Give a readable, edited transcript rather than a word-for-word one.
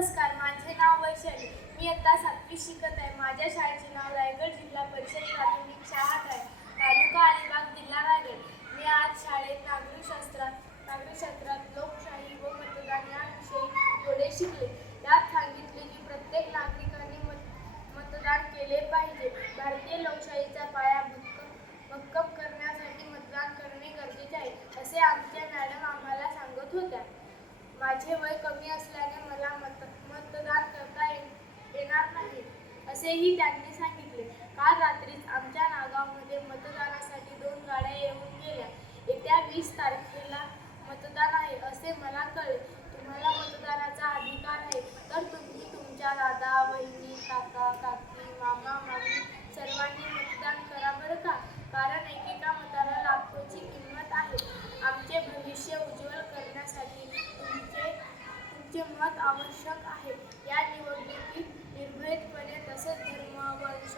नमस्कार, माझे नाव वैशाली. मी इयत्ता 7वी शिकत आहे. माझ्या शाळेचे नाव रायगड जिल्हा परिषद प्राथमिक शाळा आहे, तालुका अलिबाग, जिल्हा रायगड. मी आज शाळेत नागरिकशास्त्रात लोकशाही व मतदान याविषयी थोडे शिकले. त्यात सांगितले की प्रत्येक नागरिकाने मतदान केले पाहिजे. भारतीय लोकशाहीचा पाया भक्कम करण्यासाठी मतदान करणे गरजेचे आहे, असे आमच्या मॅडम आम्हाला सांगत होत्या. माझे वय कमी असल्याने मला मतदान करता येणार नाही, असेही त्यांनी सांगितले. काल रात्रीच आमच्या नागावमध्ये मतदानासाठी 2 गाड्या येऊन गेल्या. येत्या 20 तारखेला मतदान आहे, असे मला कळले. तुम्हाला मतदानाचा अधिकार आहे, तर तुम्ही तुमच्या दादा, बहिणी, काका, काकी, मामा, मामी सर्वांनी मतदान करा बरं का, कारण एकेका मताला लाखोची किंमत आहे. आमचे भविष्य उज्ज्वल करण्यासाठी तुमचे मत आवश्यक आहे. या निवडणुकीत निर्भयपणे, तसेच धर्म, वंश,